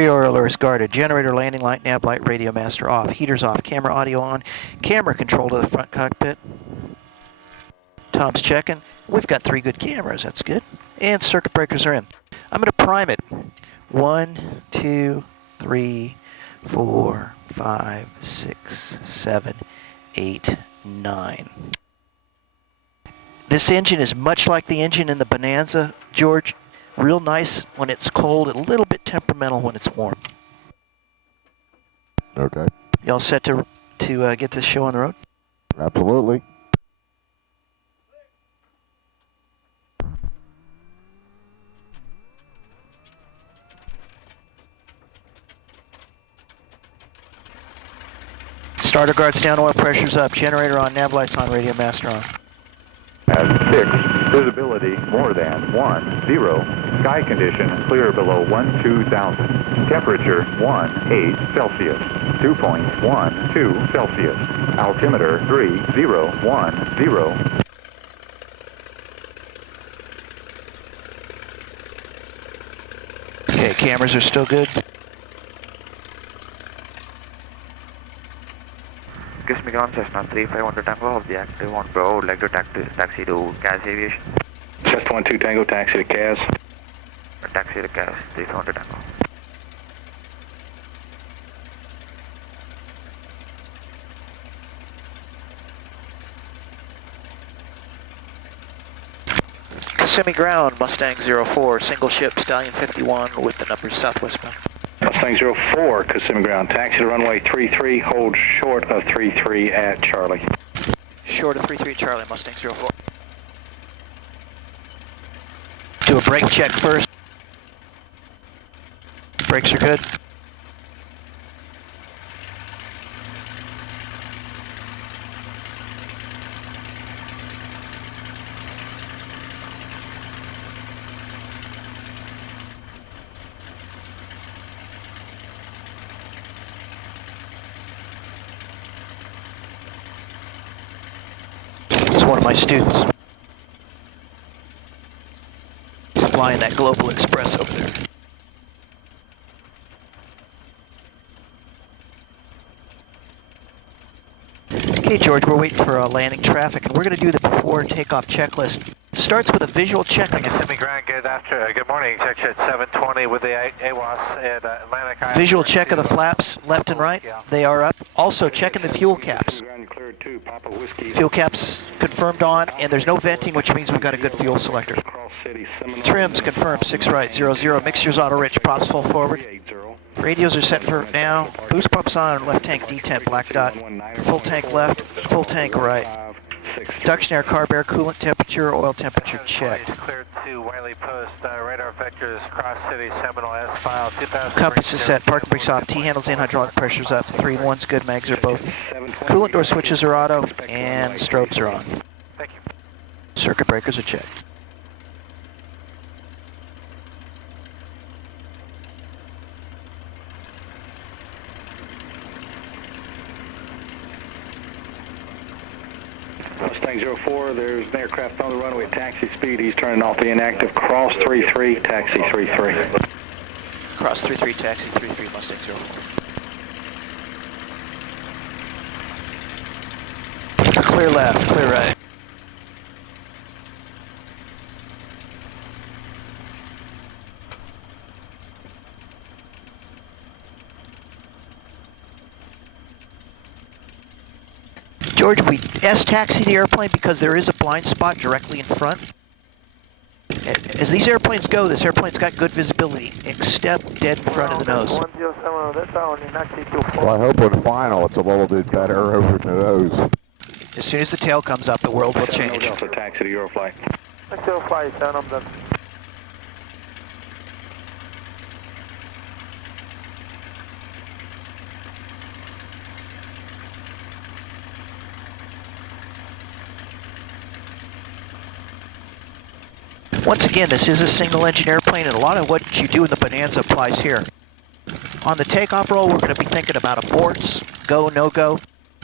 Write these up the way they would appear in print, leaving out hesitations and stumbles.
Pre-oiler is guarded. Generator, landing light, nav light, radio master off. Heaters off. Camera audio on. Camera control to the front cockpit. Tom's checking. We've got 3 good cameras. That's good. And circuit breakers are in. I'm going to prime it. 1, 2, 3, 4, 5, 6, 7, 8, 9. This engine is much like the engine in the Bonanza, George. Real nice when it's cold, a little bit temperamental when it's warm. Okay. You all set to get this show on the road? Absolutely. Starter guards down, oil pressure's up, generator on, nav lights on, radio master on. At 6, visibility more than 10, sky condition clear below 12,000, temperature 18 Celsius, 2.12 Celsius, altimeter 3010. Okay, cameras are still good. Kiss me ground Cessna 351 to Tango, objective on Pro, would like to taxi to CAS Aviation. Cessna 12 Tango, taxi to CAS. Taxi to CAS 351 to Tango. Kissimmee ground, Mustang 04, single ship, Stallion 51 with the numbers southwest bound. Mustang 04, Kissimmee ground, taxi to runway 33, hold short of 33 at Charlie. Short of 33 Charlie, Mustang 04. Do a brake check first. Brakes are good. One of my students. He's flying that Global Express over there. Okay, George, we're waiting for landing traffic, and we're going to do the before takeoff checklist. Starts with a visual check on the Kissimmee ground, good morning, section 720 with the AWAS at Atlantic Island. Visual check of the flaps, left and right. They are up. Also checking the fuel caps. Fuel caps confirmed on, and there's no venting, which means we've got a good fuel selector. Trims confirmed, 6 right, 0-0. Mixtures auto rich, props full forward. Radios are set for now. Boost pumps on, left tank detent, black dot. Full tank left, full tank right. Duction air, carb air, coolant temperature, oil temperature checked. Cleared to Wiley Post, radar vectors, Cross City, Seminole, S-File, 2000. Compass is set, parking brakes off, T-handles in, hydraulic pressure's up, 3 and 1's good, mags are both. Coolant door switches are auto, and strobes are on. Thank you. Circuit breakers are checked. Mustang 04, there's an aircraft on the runway at taxi speed. He's turning off the inactive. Cross 33, taxi 33. Cross 33, taxi 33, Mustang 04. Clear left, clear right. George, we S-taxi the airplane because there is a blind spot directly in front. As these airplanes go, this airplane's got good visibility, except dead in front of the nose. Well, I hope in final it's a little bit better over the nose. As soon as the tail comes up, the world will change. Also taxi to Euroflight. Euroflight, turn up the... Once again, this is a single engine airplane, and a lot of what you do in the Bonanza applies here. On the takeoff roll, we're going to be thinking about aborts, go, no go.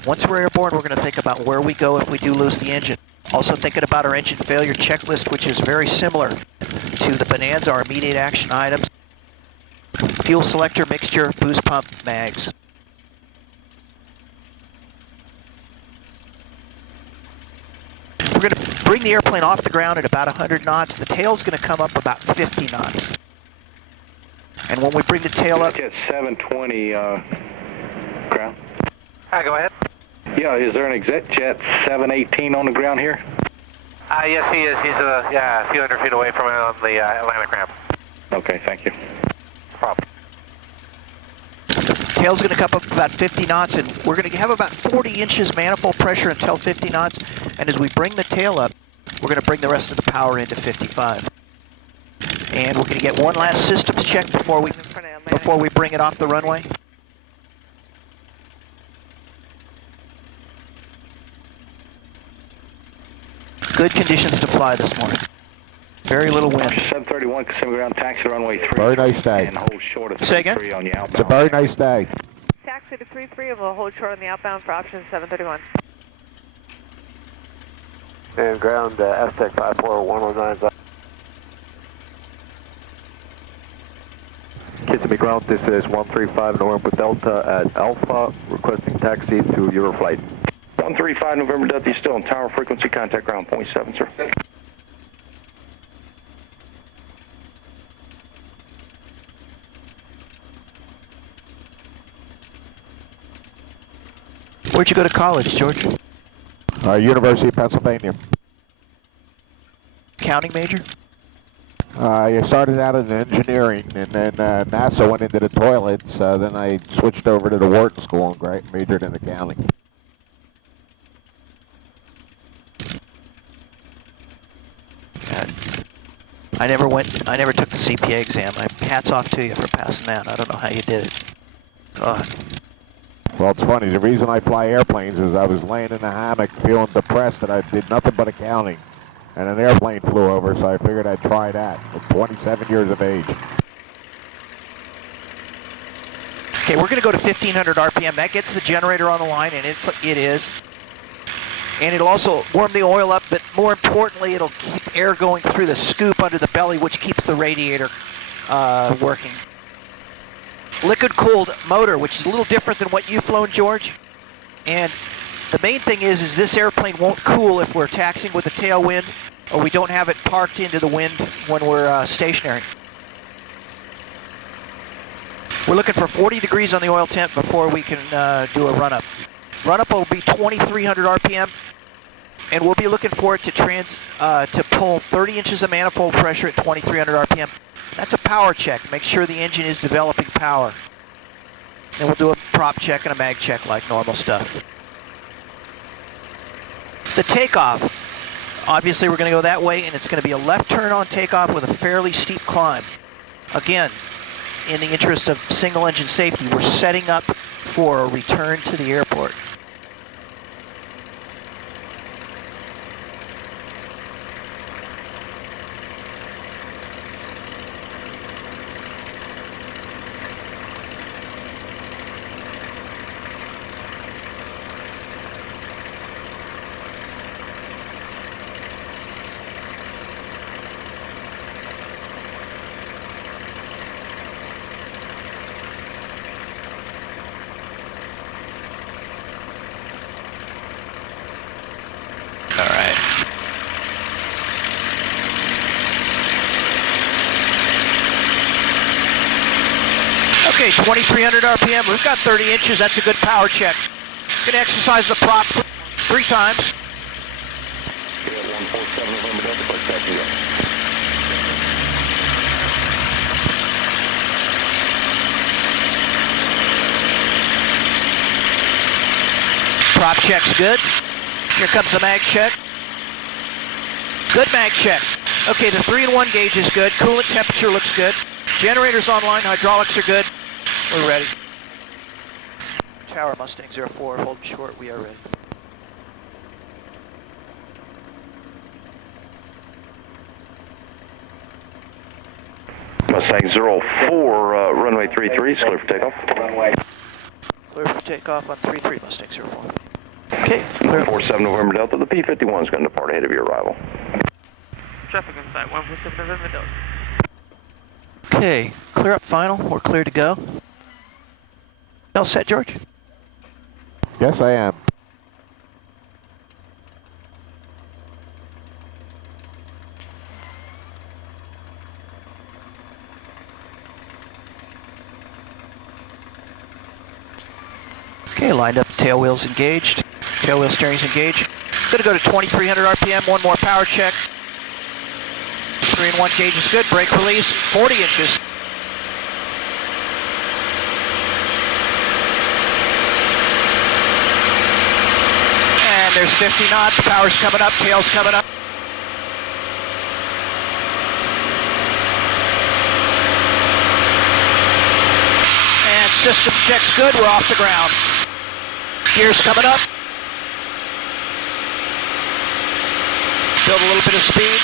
Once we're airborne, we're going to think about where we go if we do lose the engine. Also thinking about our engine failure checklist, which is very similar to the Bonanza, our immediate action items. fuel selector, mixture, boost pump, mags. We're going to bring the airplane off the ground at about 100 knots. The tail's going to come up about 50 knots. And when we bring the tail up... Jet 720, ground. Hi, go ahead. Yeah, is there an exec jet 718 on the ground here? Yes, he is. He's a few hundred feet away from it on the Atlantic ramp. Okay, thank you. No problem. Tail's going to come up about 50 knots, and we're going to have about 40 inches manifold pressure until 50 knots. And as we bring the tail up, we're going to bring the rest of the power into 55. And we're going to get one last systems check before we bring it off the runway. Good conditions to fly this morning. Very little wind. 731, Kissimmee ground, taxi runway 3. Very nice day. And hold short of Say again? 3 on your outbound. It's a very nice day. Taxi to 33, and we'll hold short on the outbound for option 731. And ground, STEC 54109. Kissimmee ground, this is 135 November Delta at Alpha, requesting taxi to Euroflight. 135 November Delta, you still on tower frequency, contact ground point 7, sir. Where'd you go to college, George? University of Pennsylvania. Accounting major? I started out in engineering, and then NASA went into the toilets. Then I switched over to the Wharton School and majored in accounting. I never took the CPA exam. Hats off to you for passing that. I don't know how you did it. God. Well, it's funny. The reason I fly airplanes is I was laying in a hammock feeling depressed that I did nothing but accounting. And an airplane flew over, so I figured I'd try that at 27 years of age. Okay, we're going to go to 1500 RPM. That gets the generator on the line, and it is. And it'll also warm the oil up, but more importantly, it'll keep air going through the scoop under the belly, which keeps the radiator working. Liquid-cooled motor, which is a little different than what you've flown, George. And the main thing is this airplane won't cool if we're taxiing with a tailwind, or we don't have it parked into the wind when we're stationary. We're looking for 40 degrees on the oil temp before we can do a run-up. Run-up will be 2300 RPM, and we'll be looking for it to pull 30 inches of manifold pressure at 2300 RPM. That's a power check. Make sure the engine is developing power. Then we'll do a prop check and a mag check like normal stuff. The takeoff, obviously we're going to go that way, and it's going to be a left turn on takeoff with a fairly steep climb. Again, in the interest of single engine safety, we're setting up for a return to the airport. Okay, 2300 RPM, we've got 30 inches, that's a good power check. Gonna exercise the prop 3 times. 147 November Delta, first taxi up. Prop check's good. Here comes the mag check. Good mag check. Okay, the 3-in-1 gauge is good. Coolant temperature looks good. Generators online, hydraulics are good. We're ready. Tower Mustang 04, hold short, we are ready. Mustang 04, runway 33, is clear for takeoff. Runway. Clear for takeoff on 33, Mustang 04. Okay, clear. 147 November Delta, the P51 is going to depart ahead of your arrival. Traffic on site 147 November Delta. Okay, clear up final. We're clear to go. All set, George? Yes, I am. Okay, lined up, tail wheels engaged. Tail wheel steering's engaged. Gonna go to 2300 RPM, one more power check. 3-in-1 gauge is good, brake release, 40 inches. And there's 50 knots, power's coming up, tail's coming up. And system check's good, we're off the ground. Gears coming up. Build a little bit of speed.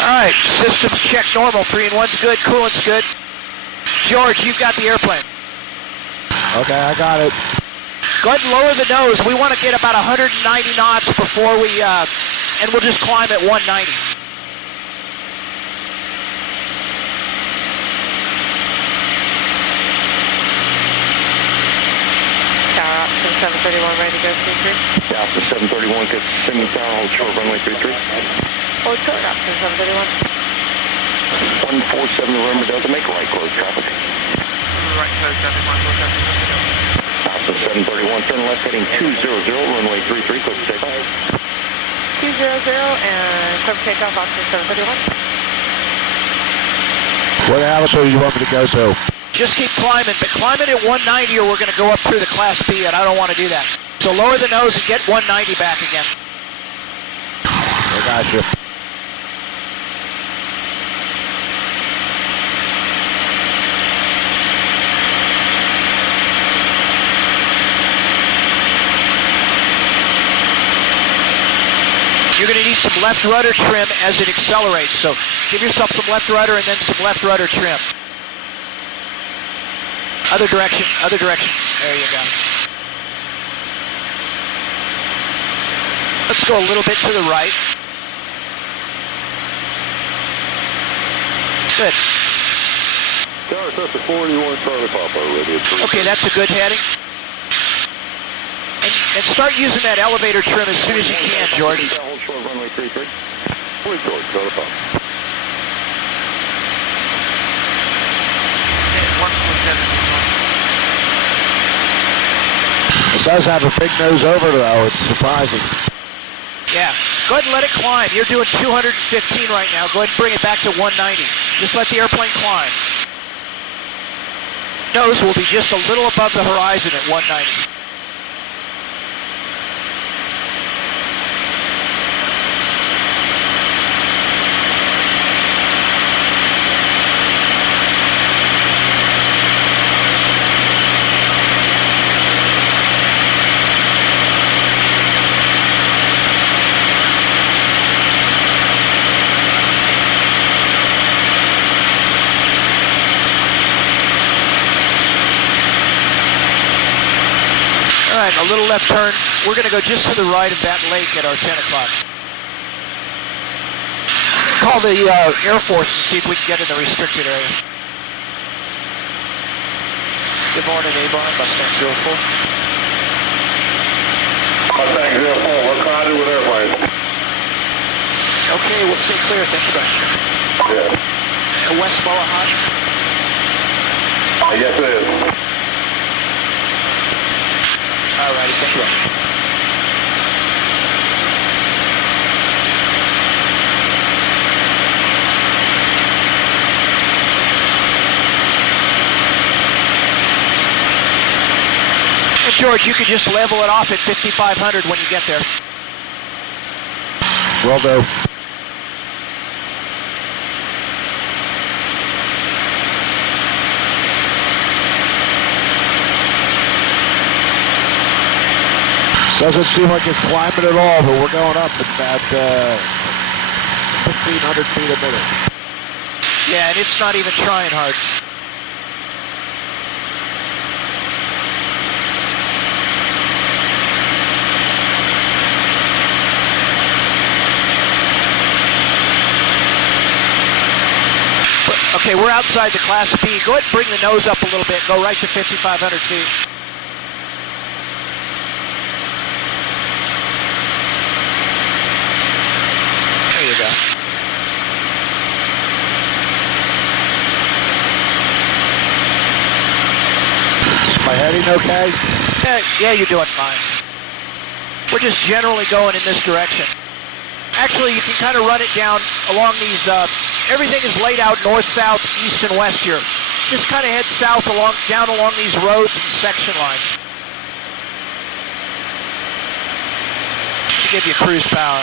Alright, systems check normal, 3-in-1's good, coolant's good. George, you've got the airplane. Okay, I got it. Go ahead and lower the nose. We want to get about 190 knots before we, and we'll just climb at 190. Tower option 731, ready to go, 33. Yeah, after 731, get Simmons Tower, hold short, runway 33. Hold short, option 731. 147 November Delta, make right, close traffic. Right close, traffic 147. After 731, turn left heading 200, runway 33, close to takeoff. 200 and clear for takeoff, option 731. What altitude do you want me to go to? Just keep climbing, but climb it at 190 or we're going to go up through the Class B, and I don't want to do that. So lower the nose and get 190 back again. I got you. You're going to need some left rudder trim as it accelerates, so give yourself some left rudder and then some left rudder trim. Other direction, other direction. There you go. Let's go a little bit to the right. Good. Tower Cessna 41, Charlie Papa, ready at 3. Okay, that's a good heading. And start using that elevator trim as soon as you can, George. Hold short, runway 33. Fully short, Charlie Papa. It does have a big nose over though, it's surprising. Yeah, go ahead and let it climb. You're doing 215 right now. Go ahead and bring it back to 190. Just let the airplane climb. Nose will be just a little above the horizon at 190. A little left turn. We're going to go just to the right of that lake at our 10 o'clock. Call the Air Force and see if we can get in the restricted area. Good morning, Avon. Mustang 04. Mustang 04, we're crowded with airplanes. Okay, we'll stay clear. Thank you, Buster. Yeah. West Moa hot? Yes, it is. Alrighty, thank you. And George, you could just level it off at 5,500 when you get there. Will do. Doesn't seem like it's climbing at all, but we're going up at about 1,500 feet a minute. Yeah, and it's not even trying hard. Okay, we're outside the class B. Go ahead and bring the nose up a little bit. Go right to 5,500 feet. There you go. Is my heading okay? Yeah, you're doing fine. We're just generally going in this direction. Actually, you can kind of run it down along these, everything is laid out north, south, east, and west here. Just kind of head south down along these roads and section lines. To give you cruise power.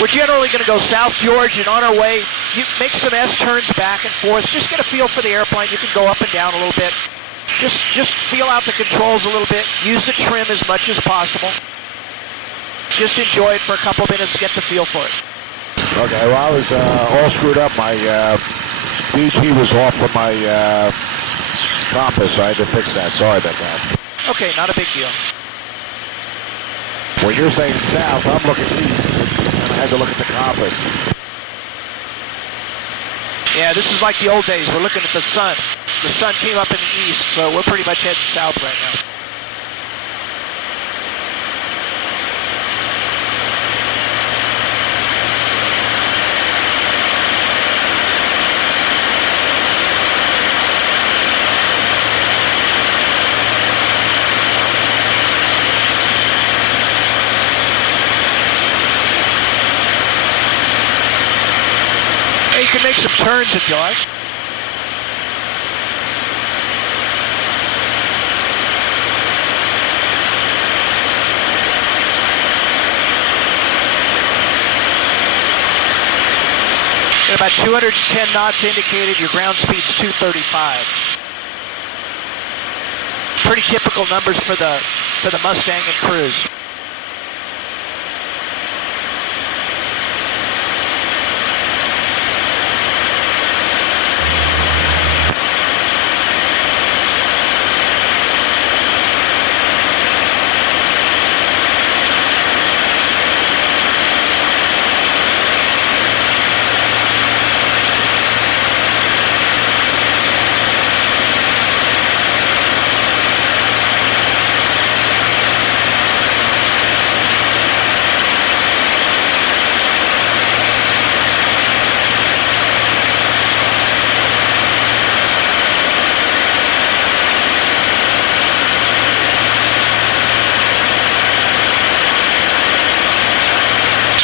We're generally going to go south, George, and on our way, you make some S-turns back and forth. Just get a feel for the airplane. You can go up and down a little bit. Just feel out the controls a little bit. Use the trim as much as possible. Just enjoy it for a couple minutes to get the feel for it. Okay, well, I was all screwed up. My DG was off from my compass, so I had to fix that. Sorry about that. Okay, not a big deal. When you're saying south, I'm looking east, and I had to look at the compass. Yeah, this is like the old days. We're looking at the sun. The sun came up in the east, so we're pretty much heading south right now. Hey, you can make some turns if you like. At about 210 knots indicated, your ground speed's 235. Pretty typical numbers for the Mustang and Cruise.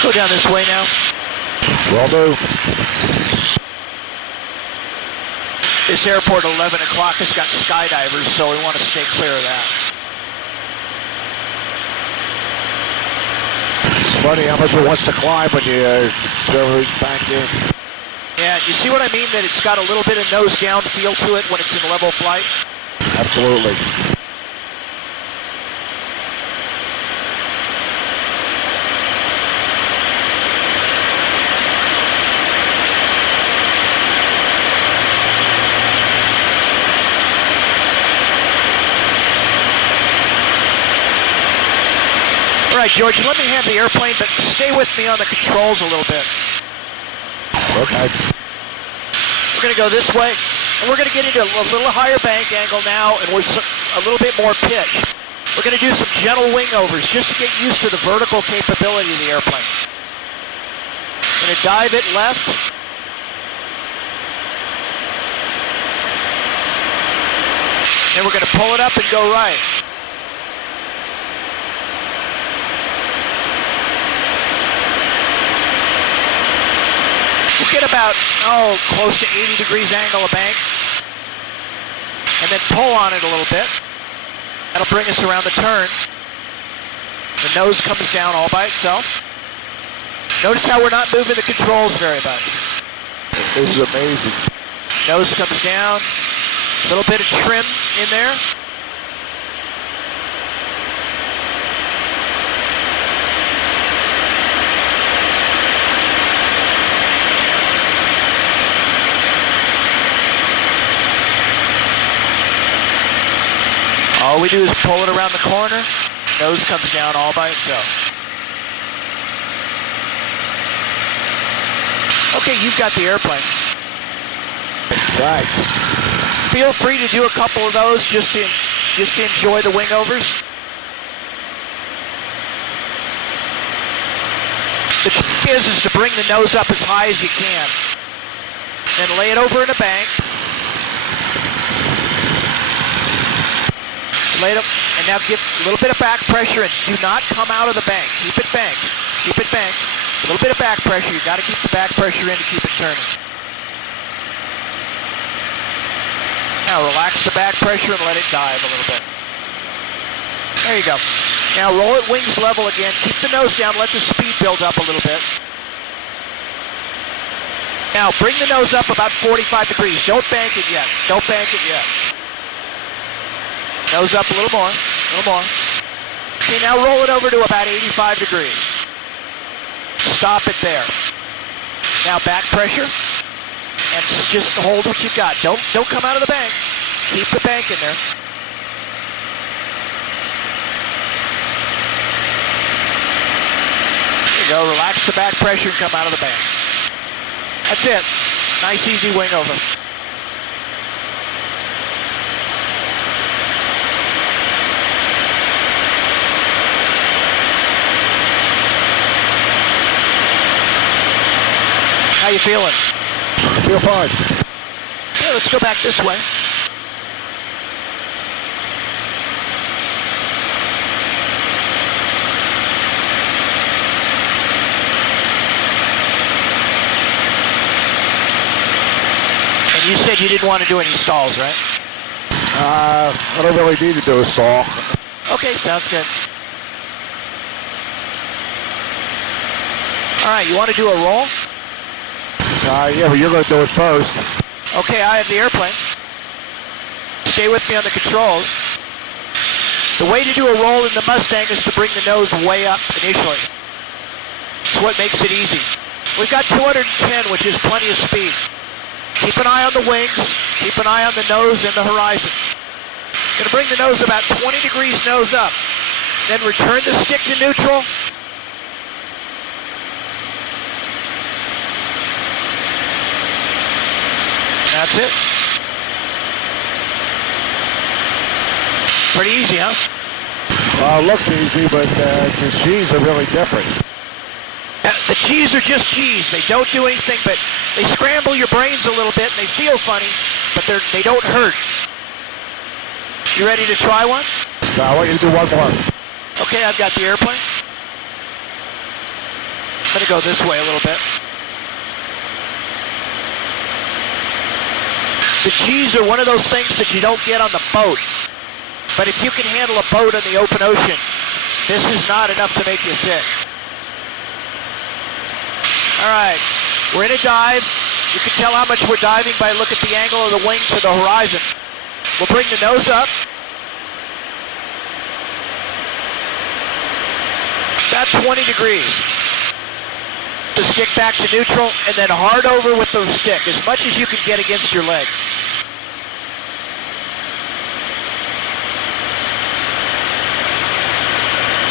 Go down this way now. Will do. This airport at 11 o'clock has got skydivers, so we want to stay clear of that. It's funny how much it wants to climb when you everything's back in. Yeah, you see what I mean? That it's got a little bit of nose down feel to it when it's in level flight? Absolutely. All right, George, let me have the airplane, but stay with me on the controls a little bit. Okay. We're going to go this way, and we're going to get into a little higher bank angle now, and we're a little bit more pitch. We're going to do some gentle wingovers just to get used to the vertical capability of the airplane. Going to dive it left. And we're going to pull it up and go right. We'll get about, close to 80 degrees angle of bank. And then pull on it a little bit. That'll bring us around the turn. The nose comes down all by itself. Notice how we're not moving the controls very much. This is amazing. Nose comes down. A little bit of trim in there. All we do is pull it around the corner. Nose comes down all by itself. Okay, you've got the airplane. Right. Feel free to do a couple of those just to enjoy the wingovers. The trick is to bring the nose up as high as you can. Then lay it over in a bank. Lay it up, and now give a little bit of back pressure and do not come out of the bank. Keep it banked. Keep it banked. A little bit of back pressure. You've got to keep the back pressure in to keep it turning. Now relax the back pressure and let it dive a little bit. There you go. Now roll it wings level again. Keep the nose down. Let the speed build up a little bit. Now bring the nose up about 45 degrees. Don't bank it yet. Don't bank it yet. Nose up a little more. A little more. Okay, now roll it over to about 85 degrees. Stop it there. Now back pressure. And just hold what you've got. Don't come out of the bank. Keep the bank in there. There you go. Relax the back pressure and come out of the bank. That's it. Nice, easy wing over. How you feeling? Feel fine. Okay, let's go back this way. And you said you didn't want to do any stalls, right? I don't really need to do a stall. Okay, sounds good. All right, you want to do a roll? Yeah, but you're going to do it first. Okay, I have the airplane. Stay with me on the controls. The way to do a roll in the Mustang is to bring the nose way up initially. It's what makes it easy. We've got 210, which is plenty of speed. Keep an eye on the wings. Keep an eye on the nose and the horizon. Gonna bring the nose about 20 degrees nose up. Then return the stick to neutral. That's it. Pretty easy, huh? Looks easy, but the G's are really different. The G's are just G's. They don't do anything, but they scramble your brains a little bit, and they feel funny, but they don't hurt. You ready to try one? So I want you to do one more. Okay, I've got the airplane. I'm gonna go this way a little bit. The G's are one of those things that you don't get on the boat. But if you can handle a boat in the open ocean, this is not enough to make you sick. All right, we're in a dive. You can tell how much we're diving by look at the angle of the wing to the horizon. We'll bring the nose up. About 20 degrees. The stick back to neutral, and then hard over with the stick, as much as you can get against your leg.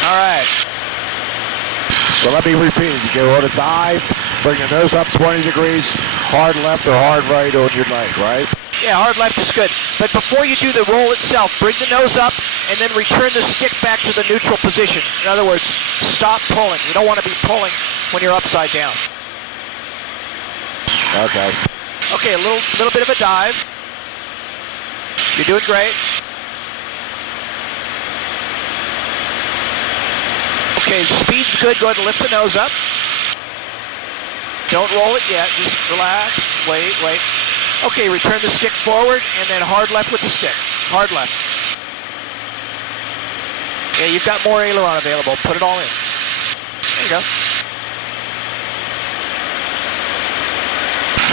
All right. So let me repeat. You go on a dive, bring your nose up 20 degrees, hard left or hard right on your leg, right? Yeah, hard left is good. But before you do the roll itself, bring the nose up and then return the stick back to the neutral position. In other words, stop pulling. You don't want to be pulling when you're upside down. Okay. Okay, a little bit of a dive. You're doing great. Okay, speed's good. Go ahead and lift the nose up. Don't roll it yet. Just relax. Wait. Okay, return the stick forward and then hard left with the stick. Hard left. Yeah, you've got more aileron available. Put it all in. There you go.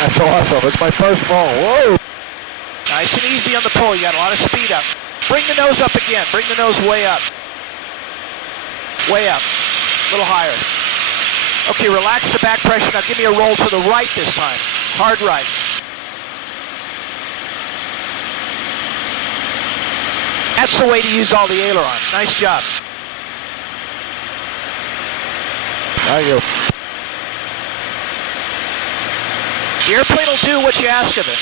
That's awesome. It's my first roll. Whoa! Nice and easy on the pull. You got a lot of speed up. Bring the nose up again. Bring the nose way up. Way up. A little higher. Okay, relax the back pressure. Now give me a roll to the right this time. Hard right. That's the way to use all the aileron. Nice job. Thank you. The airplane will do what you ask of it.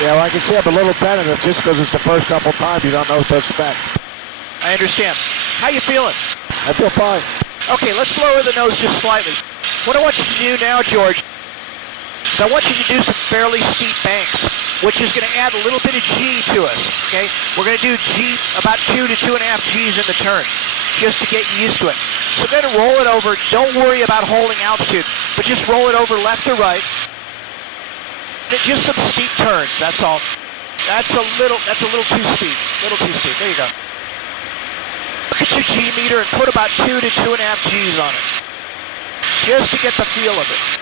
Yeah, well, I can see I'm a little tentative just because it's the first couple times you don't know what to expect. I understand. How you feeling? I feel fine. Okay, let's lower the nose just slightly. What I want you to do now, George, is I want you to do some fairly steep banks, which is going to add a little bit of G to us, okay? We're going to do G, about 2 to 2.5 Gs in the turn, just to get used to it. So then roll it over. Don't worry about holding altitude, but just roll it over left to right. Just some steep turns, that's all. That's a little too steep. There you go. Look at your G meter and put about 2 to 2.5 Gs on it, just to get the feel of it.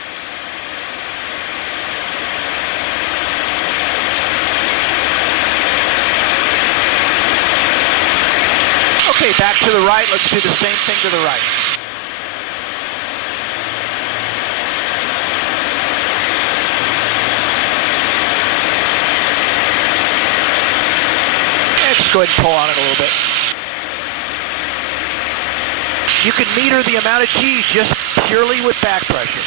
Okay, back to the right. Let's do the same thing to the right. Yeah, just go ahead and pull on it a little bit. You can meter the amount of G just purely with back pressure.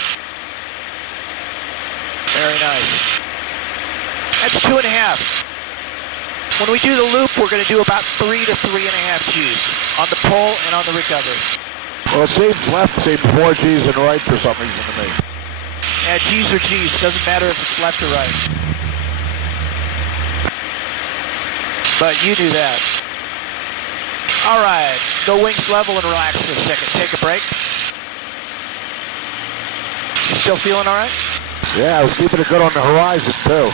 Very nice. That's 2.5. When we do the loop, we're going to do about 3 to 3.5 Gs on the pull and on the recovery. Well, it seems left seems 4 Gs and right for some reason to me. Yeah, Gs are Gs. Doesn't matter if it's left or right. But you do that. All right, go wings level and relax for a second. Take a break. You still feeling all right? Yeah, I was keeping it good on the horizon, too.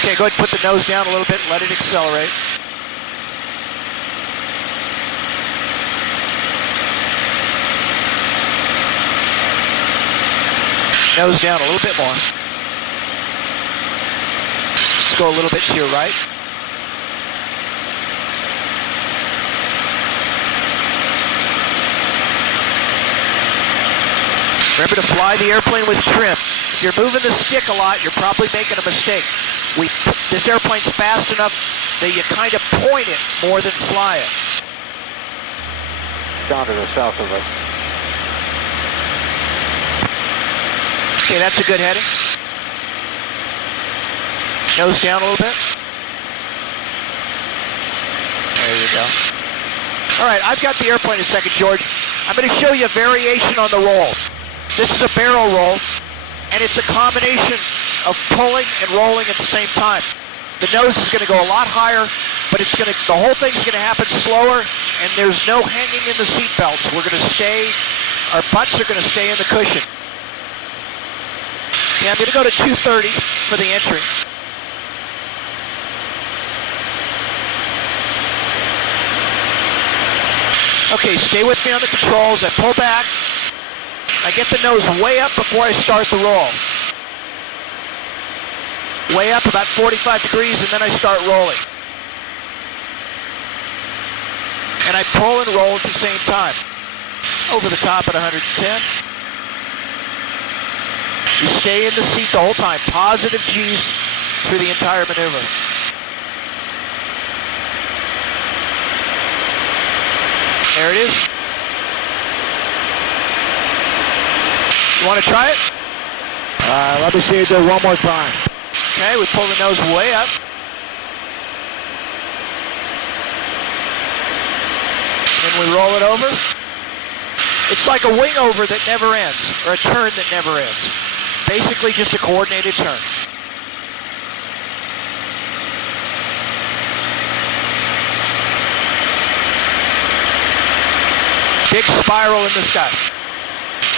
Okay, go ahead and put the nose down a little bit and let it accelerate. Nose down a little bit more. Let's go a little bit to your right. Remember to fly the airplane with trim. If you're moving the stick a lot, you're probably making a mistake. This airplane's fast enough that you kind of point it more than fly it. Down to the south of us. Okay, that's a good heading. Nose down a little bit. There you go. All right, I've got the airplane a second, George. I'm going to show you a variation on the roll. This is a barrel roll, and it's a combination of pulling and rolling at the same time. The nose is going to go a lot higher, but the whole thing's going to happen slower, and there's no hanging in the seat belts. We're going to stay, our butts are going to stay in the cushion. Okay, I'm going to go to 230 for the entry. Okay, stay with me on the controls. I pull back. I get the nose way up before I start the roll. Way up about 45 degrees, and then I start rolling. And I pull and roll at the same time. Over the top at 110. You stay in the seat the whole time. Positive G's through the entire maneuver. There it is. You want to try it? Let me see you do it one more time. Okay, we pull the nose way up. And we roll it over. It's like a wing over that never ends, or a turn that never ends. Basically just a coordinated turn. Big spiral in the sky.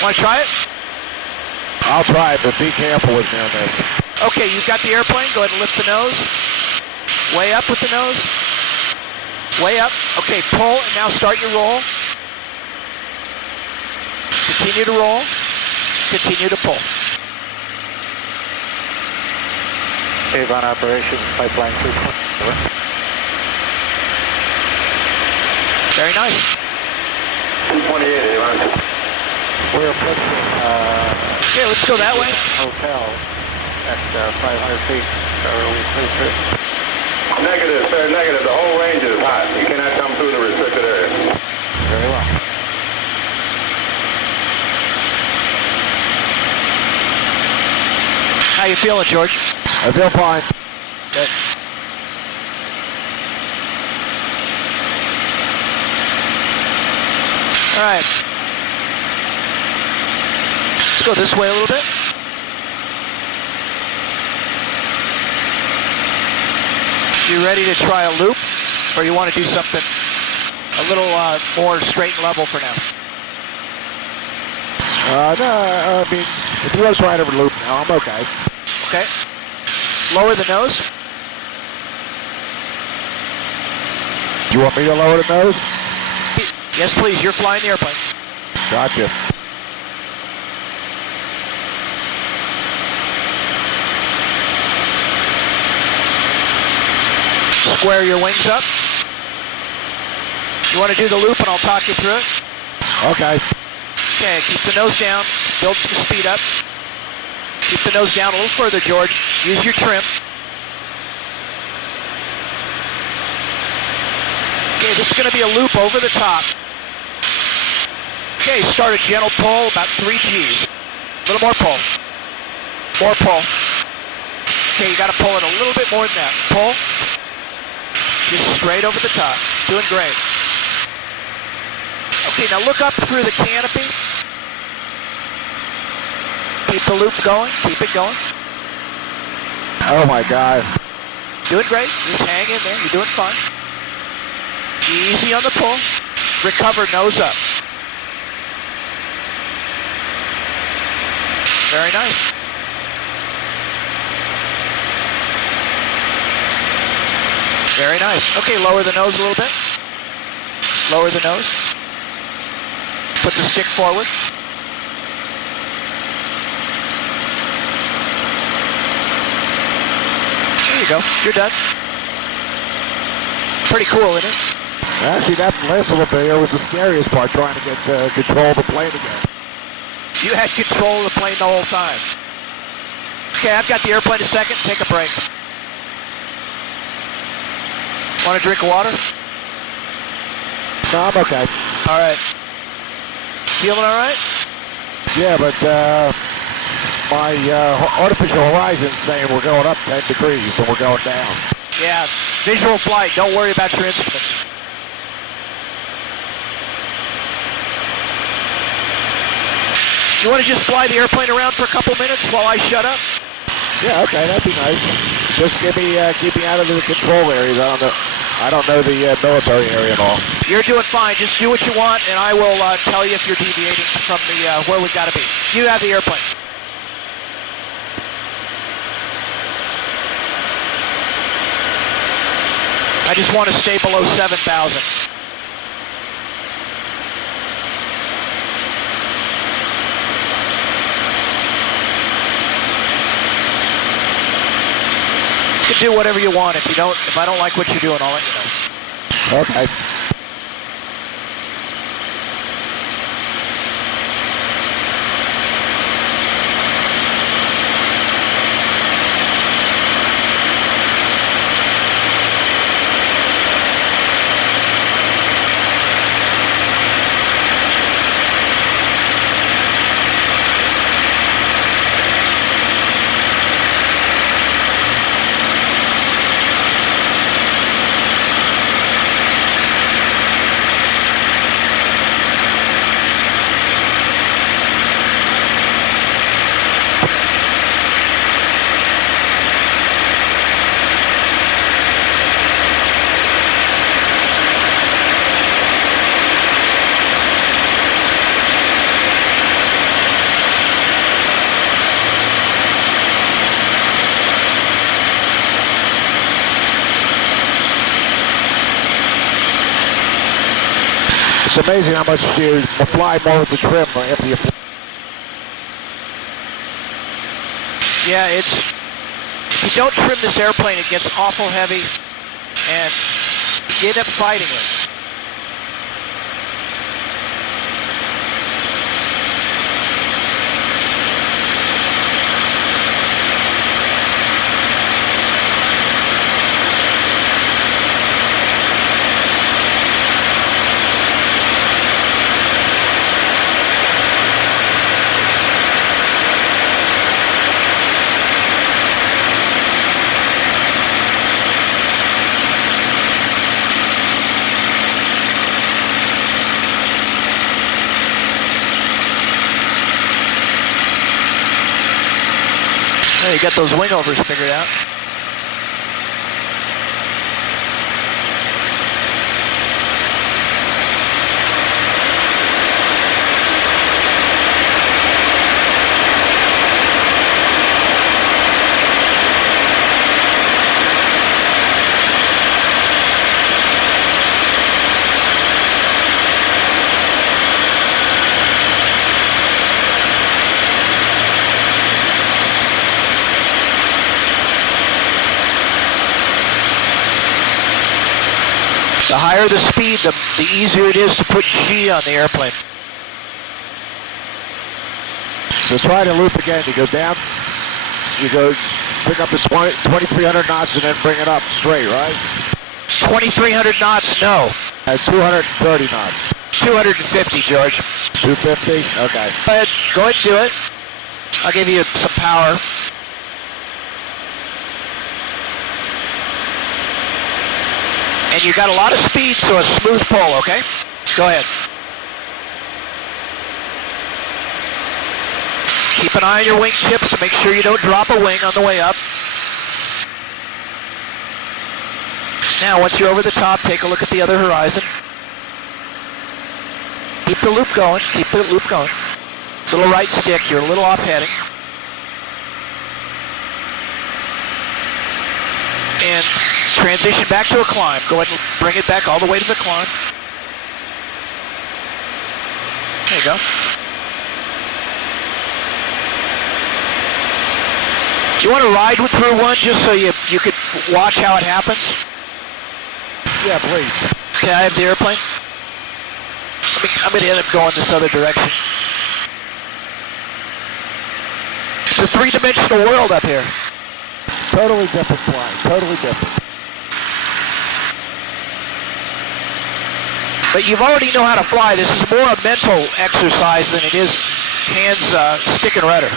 Want to try it? I'll try it, but be careful with me on this. Okay, you've got the airplane. Go ahead and lift the nose. Way up with the nose. Way up. Okay, pull and now start your roll. Continue to roll. Continue to pull. Avon operations, pipeline 320. Very nice. 228, Avon. We're approaching Okay, let's go that way. hotel at 500 feet. Are we clear through? Negative, sir, negative. The whole range is hot. You cannot come through the restricted area. Very well. How you feeling, George? I feel fine. Good. All right. Let's go this way a little bit. You ready to try a loop, or you want to do something a little more straight and level for now? No, I mean, if you want to try it over loop now, I'm okay. Okay. Lower the nose. Do you want me to lower the nose? Yes, please. You're flying the airplane. Gotcha. Square your wings up. You want to do the loop and I'll talk you through it? Okay. Okay, keep the nose down. Build some speed up. Keep the nose down a little further, George. Use your trim. Okay, this is going to be a loop over the top. Okay, start a gentle pull, about 3 Gs. A little more pull. More pull. Okay, you got to pull it a little bit more than that. Pull. Just straight over the top. Doing great. Okay, now look up through the canopy. Keep the loop going. Keep it going. Oh my God. Doing great. Just hang in there. You're doing fine. Easy on the pull. Recover nose up. Very nice. Very nice. Okay, lower the nose a little bit. Lower the nose. Put the stick forward. There you go. You're done. Pretty cool, isn't it? Actually, that last little video was the scariest part, trying to get control of the plane again. You had control of the plane the whole time. Okay, I've got the airplane a second. Take a break. Want a drink of water? No, I'm okay. All right. Feeling all right? Yeah, but my artificial horizon's saying we're going up 10 degrees and we're going down. Yeah, visual flight. Don't worry about your instruments. You want to just fly the airplane around for a couple minutes while I shut up? Yeah, okay, that'd be nice. Just keep me out of the control areas. I don't know the military area at all. You're doing fine. Just do what you want, and I will tell you if you're deviating from the where we've got to be. You have the airplane. I just want to stay below 7,000. You can do whatever you want. If I don't like what you're doing, I'll let you know. Okay. It's amazing how much you fly more with the trim after you fly. Yeah, if you don't trim this airplane, it gets awful heavy, and you end up fighting it. You got those wingovers figured out. The higher the speed, the easier it is to put G on the airplane. So try to loop again. You go down, you go pick up the 2,300 knots and then bring it up straight, right? 2,300 knots, no. At 230 knots. 250, George. 250? Okay. Go ahead and do it. I'll give you some power. And you got a lot of speed, so a smooth pull, okay? Go ahead. Keep an eye on your wing tips to make sure you don't drop a wing on the way up. Now, once you're over the top, take a look at the other horizon. Keep the loop going, keep the loop going. Little right stick, you're a little off heading. And transition back to a climb. Go ahead and bring it back all the way to the climb. There you go. You want to ride through one just so you could watch how it happens? Yeah, please. Okay, I have the airplane. I'm going to end up going this other direction. It's a three-dimensional world up here. Totally different flying, totally different. But you already know how to fly. This is more a mental exercise than it is hands stick and rudder.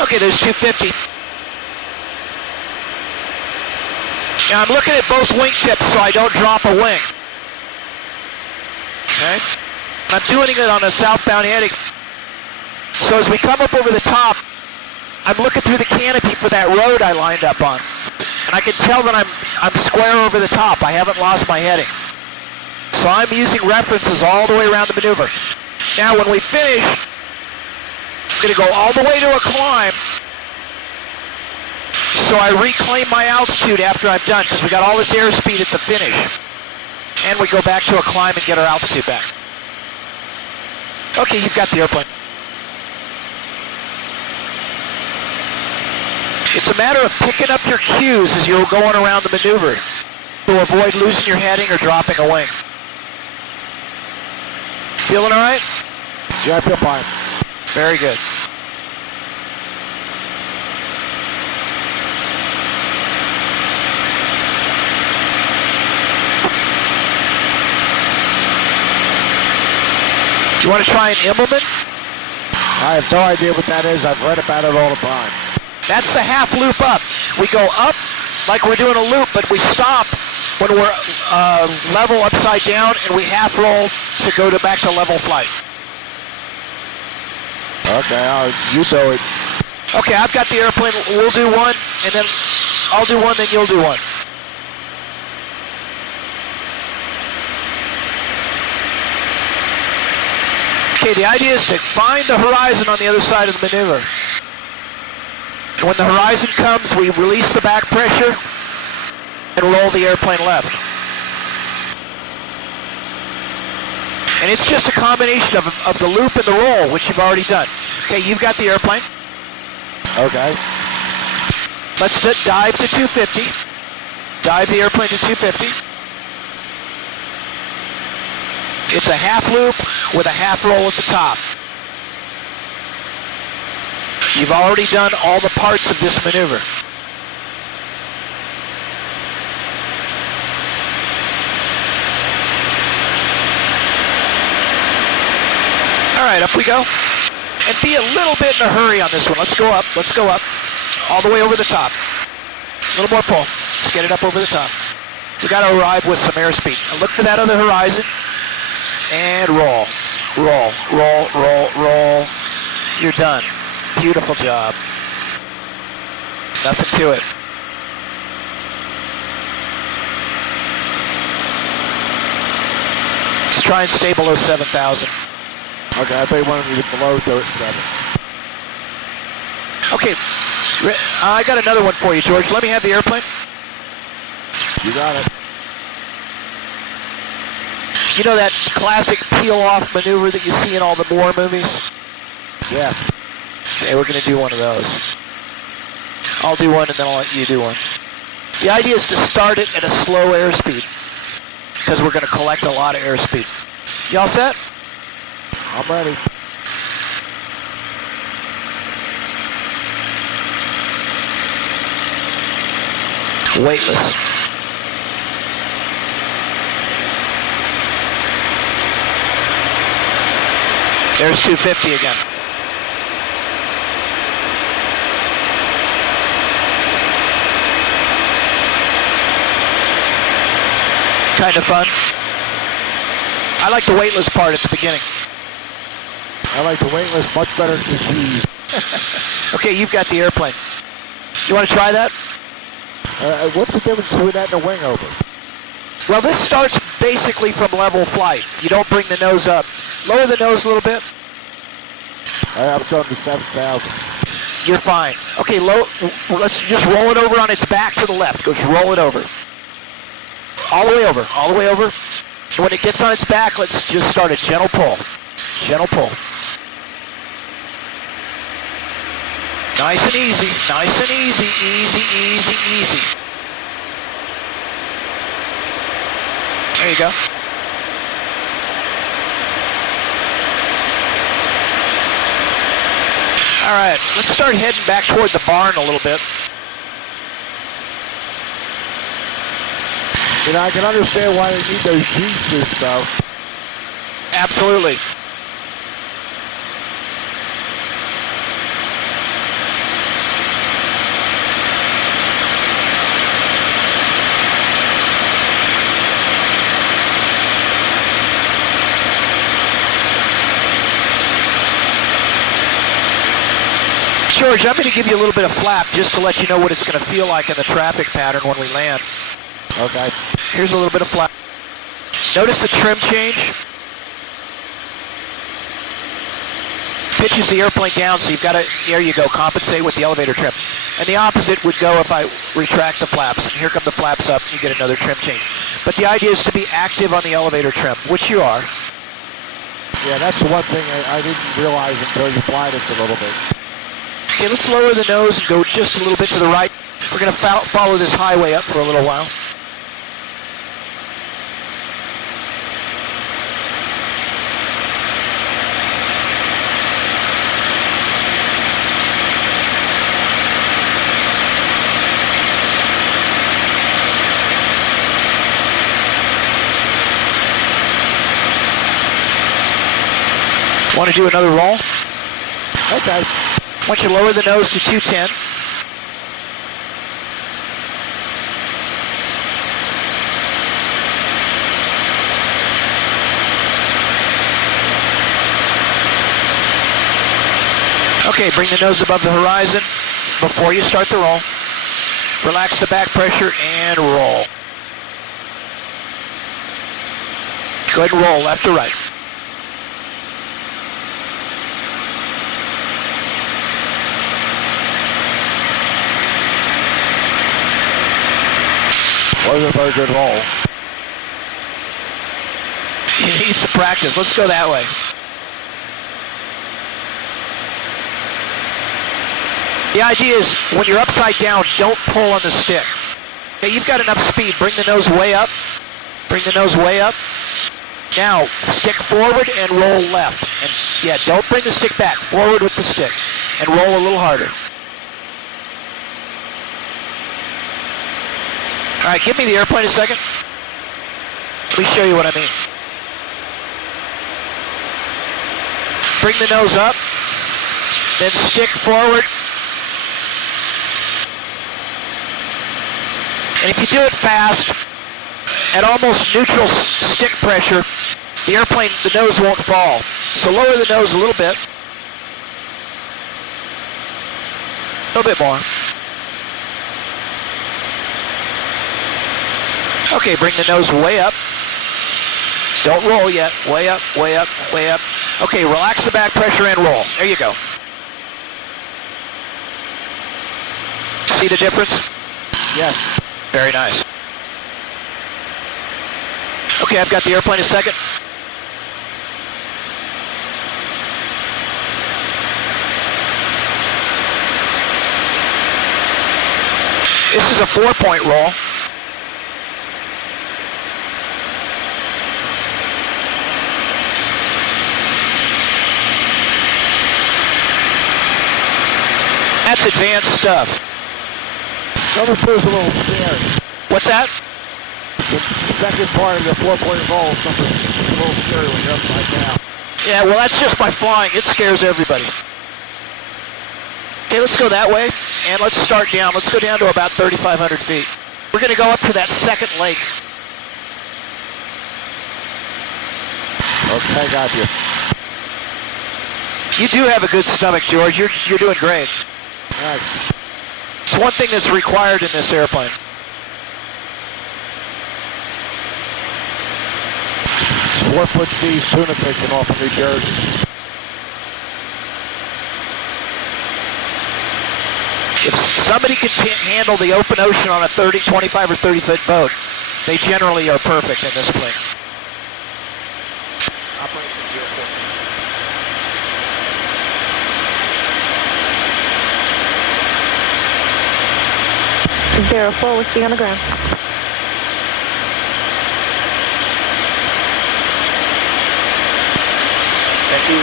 Okay, there's 250. Now I'm looking at both wing tips so I don't drop a wing. Okay? I'm doing it on a southbound heading. So as we come up over the top, I'm looking through the canopy for that road I lined up on. And I can tell that I'm square over the top. I haven't lost my heading. So I'm using references all the way around the maneuver. Now when we finish, I'm going to go all the way to a climb. So I reclaim my altitude after I'm done, because we got all this airspeed at the finish. And we go back to a climb and get our altitude back. Okay, you've got the airplane. It's a matter of picking up your cues as you're going around the maneuver to avoid losing your heading or dropping a wing. Feeling all right? Yeah, I feel fine. Very good. You want to try an Immelman? I have no idea what that is. I've read about it all the time. That's the half loop up. We go up like we're doing a loop, but we stop when we're level upside down, and we half roll to go back to level flight. Okay, you do it. Okay, I've got the airplane. We'll do one, and then I'll do one, then you'll do one. Okay, the idea is to find the horizon on the other side of the maneuver. When the horizon comes, we release the back pressure and roll the airplane left. And it's just a combination of the loop and the roll, which you've already done. Okay, you've got the airplane. Okay. Let's dive to 250. Dive the airplane to 250. It's a half loop with a half roll at the top. You've already done all the parts of this maneuver. All right, up we go. And be a little bit in a hurry on this one. Let's go up, all the way over the top. A little more pull. Let's get it up over the top. We got to arrive with some airspeed. Now look for that other horizon. And roll, roll, roll, roll, roll. You're done. Beautiful job. Nothing to it. Let's try and stay below 7,000. Okay, I thought you wanted me to below 7. Okay, I got another one for you, George. Let me have the airplane. You got it. You know that classic peel-off maneuver that you see in all the war movies? Yeah. Okay, we're going to do one of those. I'll do one and then I'll let you do one. The idea is to start it at a slow airspeed because we're going to collect a lot of airspeed. You all set? I'm ready. Weightless. There's 250 again. Kind of fun. I like the weightless part at the beginning. I like the weightless much better than the G's. Okay, you've got the airplane. You want to try that? What's the difference between that and a wing over? Well, this starts basically from level flight. You don't bring the nose up. Lower the nose a little bit. I'm going to 7,000. You're fine. Okay, let's just roll it over on its back to the left. Go just roll it over. All the way over, all the way over. And when it gets on its back, let's just start a gentle pull. Gentle pull. Nice and easy, nice and easy, easy, easy, easy. There you go. All right, let's start heading back toward the barn a little bit. You know, I can understand why they need those G suits, though. Absolutely. George, I'm going to give you a little bit of flap just to let you know what it's going to feel like in the traffic pattern when we land. Okay. Here's a little bit of flap. Notice the trim change. Pitches the airplane down, so you've got to, there you go, compensate with the elevator trim. And the opposite would go if I retract the flaps. And here come the flaps up, you get another trim change. But the idea is to be active on the elevator trim, which you are. Yeah, that's the one thing I didn't realize until you flied it a little bit. Okay, let's lower the nose and go just a little bit to the right. We're going to follow this highway up for a little while. Want to do another roll? Okay. Once you lower the nose to 210. Okay, bring the nose above the horizon before you start the roll. Relax the back pressure and roll. Go ahead and roll left to right. Wasn't a very good roll. You need some practice. Let's go that way. The idea is when you're upside down, don't pull on the stick. Okay, you've got enough speed. Bring the nose way up. Bring the nose way up. Now, stick forward and roll left. And yeah, don't bring the stick back. Forward with the stick. And roll a little harder. All right, give me the airplane a second. Let me show you what I mean. Bring the nose up. Then stick forward. And if you do it fast, at almost neutral stick pressure, the airplane, the nose won't fall. So lower the nose a little bit. A little bit more. Okay, bring the nose way up. Don't roll yet. Way up, way up, way up. Okay, relax the back pressure and roll. There you go. See the difference? Yes. Very nice. Okay, I've got the airplane a second. This is a 4-point roll. That's advanced stuff. Number 2 is a little scary. What's that? The second part of the 4-point roll is a little scary when you're upside down. Yeah, well, that's just by flying. It scares everybody. Okay, let's go that way, and let's start down. Let's go down to about 3,500 feet. We're going to go up to that second lake. Okay, got you. You do have a good stomach, George. You're doing great. Nice. It's one thing that's required in this airplane. Four-foot seas tuna fishing off of New Jersey. If somebody can handle the open ocean on a 30, 25 or 30-foot boat, they generally are perfect in this plane. Zero 4, whiskey on the ground. Thank you.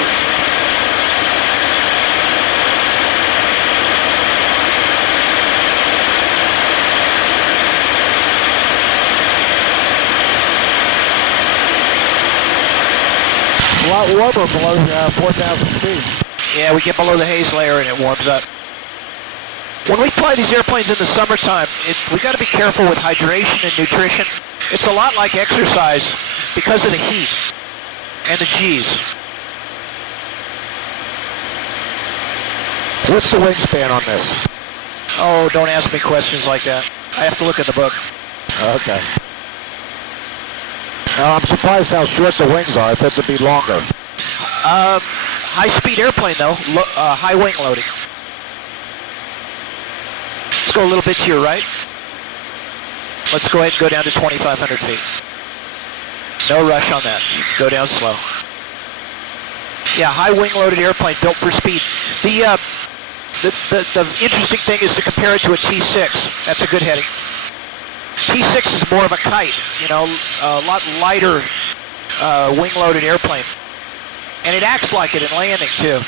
A lot warmer below 4,000 feet. Yeah, we get below the haze layer and it warms up. When we fly these airplanes in the summertime, we got to be careful with hydration and nutrition. It's a lot like exercise because of the heat and the G's. What's the wingspan on this? Oh, don't ask me questions like that. I have to look at the book. Okay. Now, I'm surprised how short the wings are. I thought they'd be longer. High-speed airplane, though. High wing loading. Let's go a little bit to your right. Let's go ahead and go down to 2,500 feet. No rush on that. Go down slow. Yeah, high wing-loaded airplane built for speed. The interesting thing is to compare it to a T6. That's a good heading. T6 is more of a kite, you know, a lot lighter wing-loaded airplane. And it acts like it in landing, too.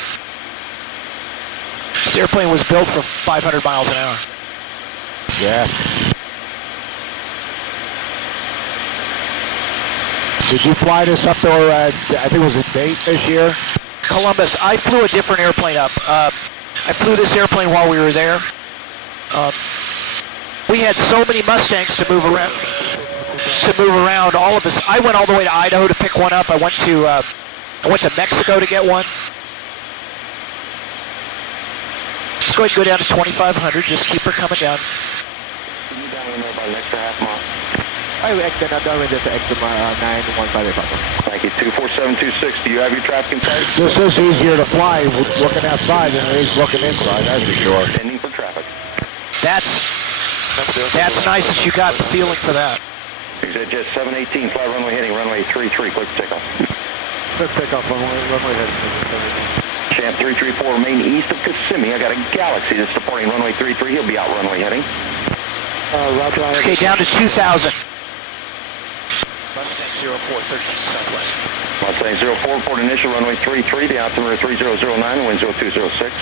This airplane was built for 500 miles an hour. Yeah. Did you fly this up to, I think it was a date this year? Columbus. I flew a different airplane up. I flew this airplane while we were there. We had so many Mustangs to move around. All of us. I went all the way to Idaho to pick one up. I went to Mexico to get one. Let's go ahead and go down to 2,500. Just keep her coming down. I extend that down just extra 915. Thank you. 24726, do you have your traffic in sight? This is easier to fly looking outside than it is looking inside, that's for sure. Pending for traffic. That's nice that you got the feeling for that. ExitJet 718, fly runway heading, runway 33, clear for takeoff. Clear for takeoff, runway heading. Champ 334, remain east of Kissimmee. I got a Galaxy that's departing runway 33. He'll be out runway heading. Roger. Okay, down to 2,000. Mustang 04, 13 southwest. Mustang 04, report initial runway 33, the altimeter 3009, wind 0206.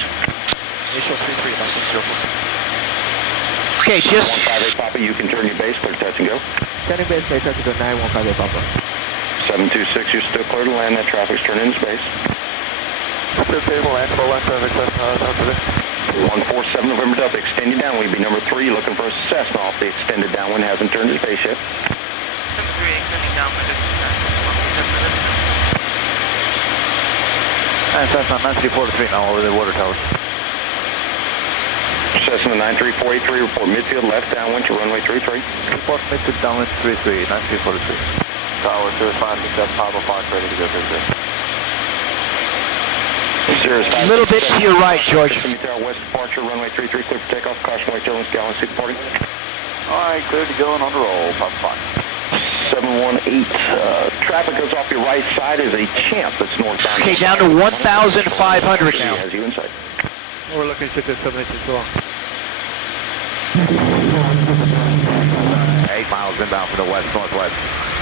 Initial 33, Mustang 04. Okay, just... 158 Papa, you can turn your base, clear touch and go. Turning base, may touch and go 9158 Papa. 726, you're still clear to land, that traffic's turning into space. Still stable, land for 147 November Delta, extended downwind, be number 3, looking for a Cessna off the extended downwind, hasn't turned to space yet. Cessna 9343 now over the water tower. Cessna 93483, report midfield left downwind to runway 33. Report midfield downwind 33, 9343. Tower 0567, Papa Park, ready to go 33. A little bit to your right, George. West departure, runway 33, clear for takeoff, caution white turbulence, Galaxy departing. Alright, clear to go and on the roll, Papa 718, traffic goes off your right side as a Champ that's northbound. Okay, down to 1,500 now. Has you inside. We're looking to this 718 as well. 8 miles inbound from the west-northwest.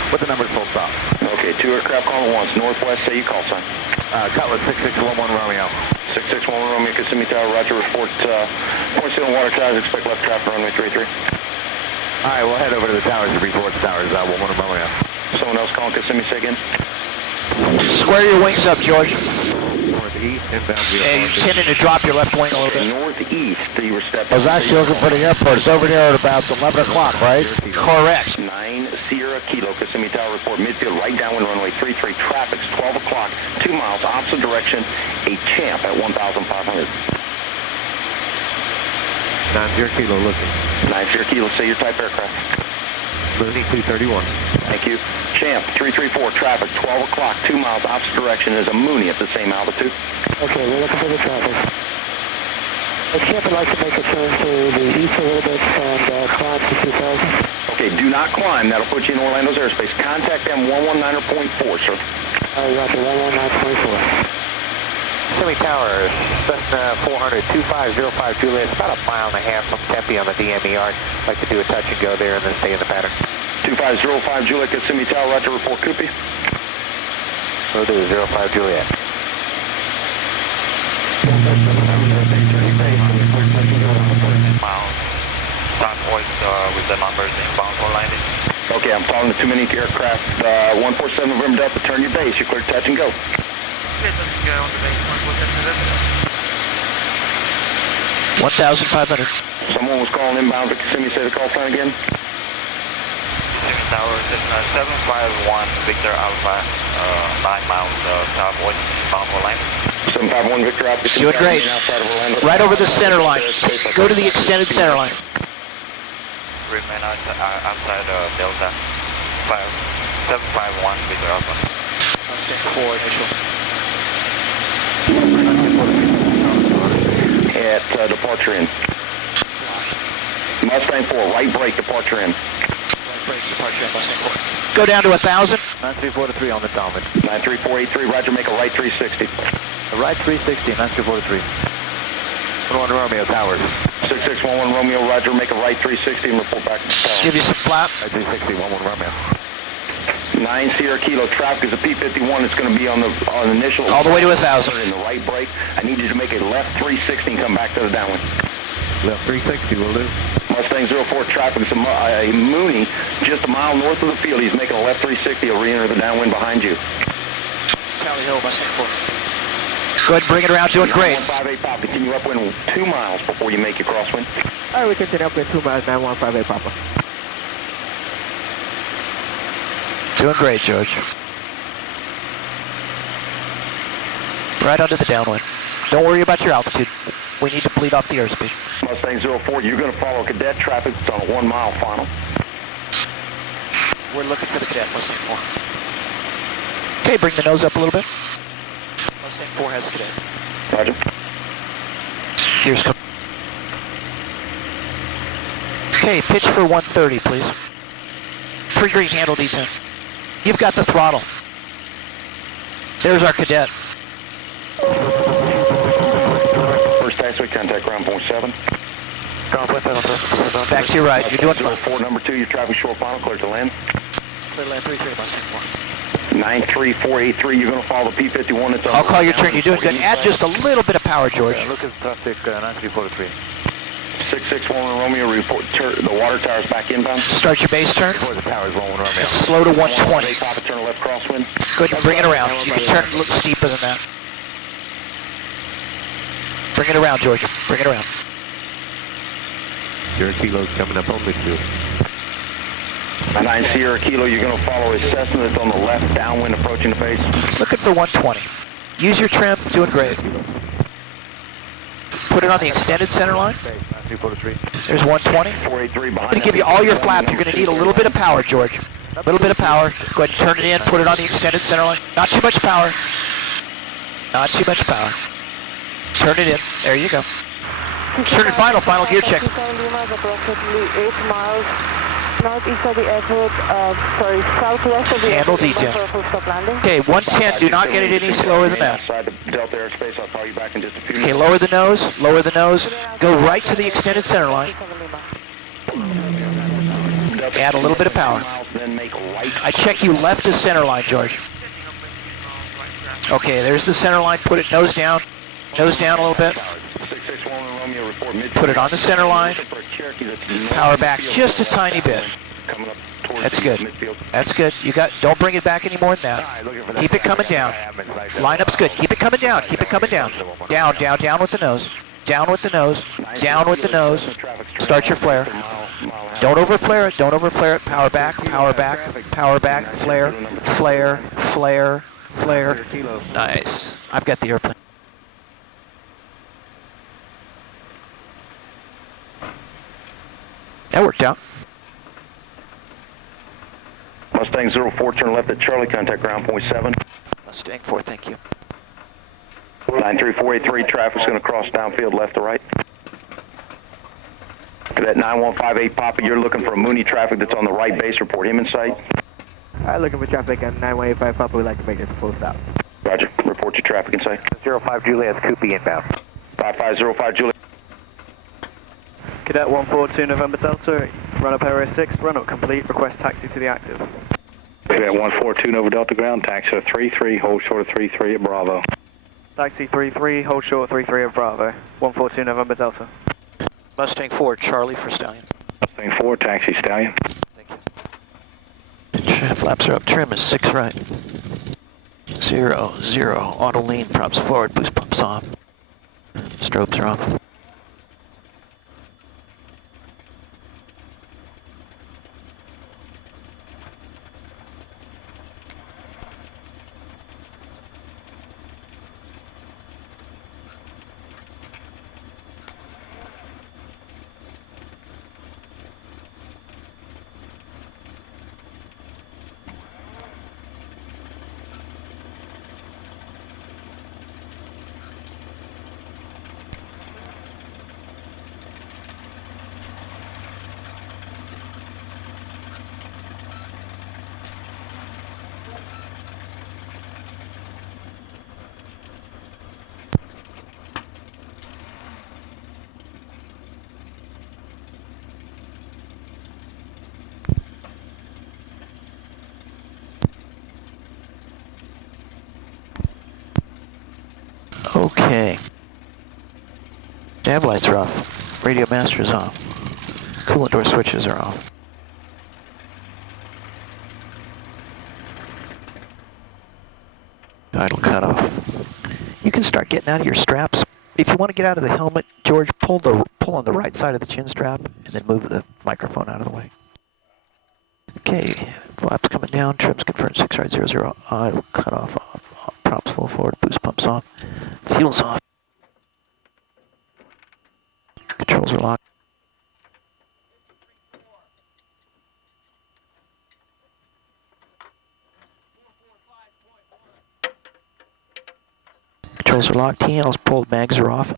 With the numbers full stop. Okay, 2 aircraft calling at once, northwest, say you call sign. Cutlass 6611 Romeo. 6611 Romeo, Kissimmee Tower, roger, report, point signal water towers, expect left traffic runway 33. Alright, we'll head over to the towers to report the towers, 11 Romeo. Someone else calling Kissimmee, say again. Square your wings up, George. Northeast, inbound 04. And you're tending to drop your left wing a little bit. Northeast, you were stepping. I was actually looking for the airport. It's over there at about 11 o'clock, right? Correct. 9 Sierra Kilo, Kissimmee Tower, report midfield right downwind runway 33, traffic's 12 o'clock, 2 miles, opposite direction, a Champ at 1,500. 90 Kilo looking. 9 Sierra Kilo, say your type aircraft. Mooney 231. Thank you. Champ 334, traffic 12 o'clock, 2 miles, opposite direction is a Mooney at the same altitude. Okay, we're looking for the traffic. The Champ would like to make a turn to the east a little bit and climb to 2,000. Okay, do not climb. That'll put you in Orlando's airspace. Contact them 119.4, sir. Roger, 119.4. Kissimmee Tower, Cessna 400, 2505 Juliet, about a mile and a half from Tempe on the DME yard. Like to do a touch and go there and then stay in the pattern. 2505 Juliet, Kissimmee Tower, roger, report Coopy. We'll do 05 Juliet. Southwest with the numbers inbound for landing. Okay, I'm following the too many aircraft. 147 November Delta, turn your base. You're clear to touch and go. Okay, let's go on the base 1,500. Someone was calling inbound for Kissimmee. Say the call sign again. Kissimmee Tower, Cessna 751 Victor Alpha, 9 miles southwest inbound for landing. 751 Victor Alpha. Doing great. Right over the center line. Go to the extended center line. Remain outside Delta 751 Victor Alpha. Mustang 4 initial. At departure in. Mustang 4, right brake, departure in. Right brake, departure in, Mustang 4. Go down to 1,000. 9343 on the Talmud. 93483, roger, make a right 360. A right 360, 9343. 11 Romeo Towers. 6611 Romeo, roger, make a right 360 and report back to the tower. Give you some flap. 360, 11 Romeo. 9 Sierra Kilo, traffic is a P51. It's going to be on the initial. All the way to 1,000. In the right brake. I need you to make a left 360 and come back to the downwind. Left 360 will do. Mustang 04, traffic is a Mooney just a mile north of the field. He's making a left 360. He'll re-enter the downwind behind you. Tally Hill, Mustang 4. Go ahead and bring it around, doing great. 9158 Papa, continue upwind 2 miles before you make your crosswind. Alright, we continue upwind 2 miles, 9158 Papa. Doing great, George. Right under the downwind. Don't worry about your altitude. We need to bleed off the airspeed. Mustang 04, you're going to follow cadet traffic. It's on a 1 mile final. We're looking for the cadet, Mustang 4. Okay, bring the nose up a little bit. Mustang 4 has a cadet. Roger. Gears come. Okay, pitch for 130, please. 3-3, handle D10. You've got the throttle. There's our cadet. First taxiway, contact ground point 7. Back to your right, you're doing fine. 04, number 2, your traffic short final, clear to land. Clear land 3-3, Mustang 4. 93483, you're going to follow the P51 that's on. I'll call your turn, you're doing good. Add just a little bit of power, George. Lucas traffic 9343. 6611 Romeo, report the water tower's back inbound. Start your base turn. The towers 11 Romeo. And slow to 120. Papa, turn left crosswind. Good, bring it around. You can turn a little steeper than that. Bring it around, George. Bring it around. Your kilo's coming up on the field. 9 Sierra Kilo, you're going to follow a Cessna that's on the left, downwind approaching the base. Looking for 120. Use your trim, doing great. Put it on the extended center line. There's 120. 483 behind. I'm going to give you all your flaps. You're going to need a little bit of power, George. A little bit of power. Go ahead and turn it in. Put it on the extended center line. Not too much power. Not too much power. Turn it in. There you go. Turn it final gear check. Approximately 8 miles northeast of the airport, southwest of the handle airport. D10. Okay, 110. Do not get it any slower than that. Outside the Delta airspace, I'll call you back in just a few Okay, minutes. lower the nose. Lower the nose. Go right to the extended center line. Add a little bit of power. I check you left to center line, George. Okay, there's the center line. Put it nose down. Nose down a little bit. Put it on the center line. Power back just a tiny bit. That's good. That's good. You got. Don't bring it back any more than that. Keep it coming down. Lineup's good. Keep it coming down. Keep it coming down. Down, down, down with the nose. Down with the nose. Down with the nose. Start your flare. Don't overflare it. Don't overflare it. Power back. Power back. Power back. Flare. Flare. Flare. Flare. Nice. I've got the airplane. That worked out. Mustang 04, turn left at Charlie, contact ground point 7. Mustang 4, thank you. 93483, traffic's going to cross downfield left to right. Cadet 9158 Papa, you're looking for a Mooney traffic that's on the right base, report him in sight. Alright, looking for traffic on 9185 Papa, we'd like to make this a full stop. Roger, report your traffic in sight. 05 Juliet, Scoopy inbound. 5505 Juliet. Cadet 142 November Delta, run up area 6, run up complete, request taxi to the active. Cadet 142 Nova Delta ground, taxi 33, hold short of 33 at Bravo. Taxi 33, hold short 33 at Bravo, 142 November Delta. Mustang 4, Charlie for Stallion. Mustang 4, taxi Stallion. Thank you. Flaps are up, trim is 6 right. 0, 0, auto lean, props forward, boost pumps off. Strobes are off. Okay. Nav lights are off. Radio master is off. Coolant door switches are off. Idle cutoff. You can start getting out of your straps. If you want to get out of the helmet, George, pull on the right side of the chin strap and then move the microphone out of the way. Okay, flaps coming down, trims confirmed 6 right 00, idle cutoff off, props full forward, boost pumps off, fuel's off. Controls are locked. Controls are locked, T-handles pulled, mags are off.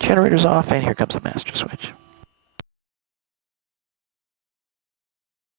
Generator's off, and here comes the master switch.